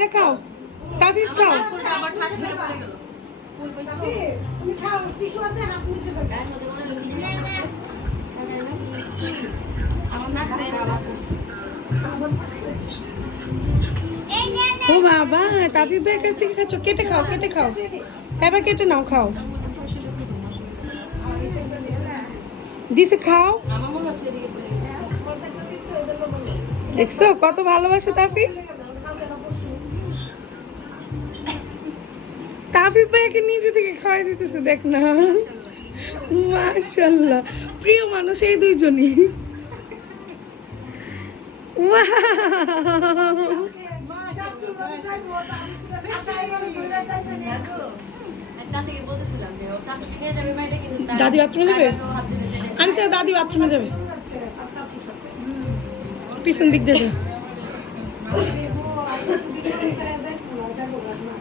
এটা খাও, তাফিফ খাও। তুমি খাও, টিস্যু আছে হাত মুছে দাও। ও বাবা, তাফিফ ভাইয়ের কাছ থেকে খাচ্ছ, কেটে খাও, কেটে খাও, এবার কেটে নাও, খাও দিছে, খাও। দেখছো কত ভালোবাসে তাফিফ। তাফিফ ভাইকে নিজে থেকে খাওয়াই দিতেছে, দেখ না, মাশাআল্লাহ, প্রিয় মানুষ এই দুইজনই। ওয়াও, দাদি বাথরুমে যাবে, আনিসা দাদি বাথরুমে যাবে, পিছন দিক দিয়ে যাবে।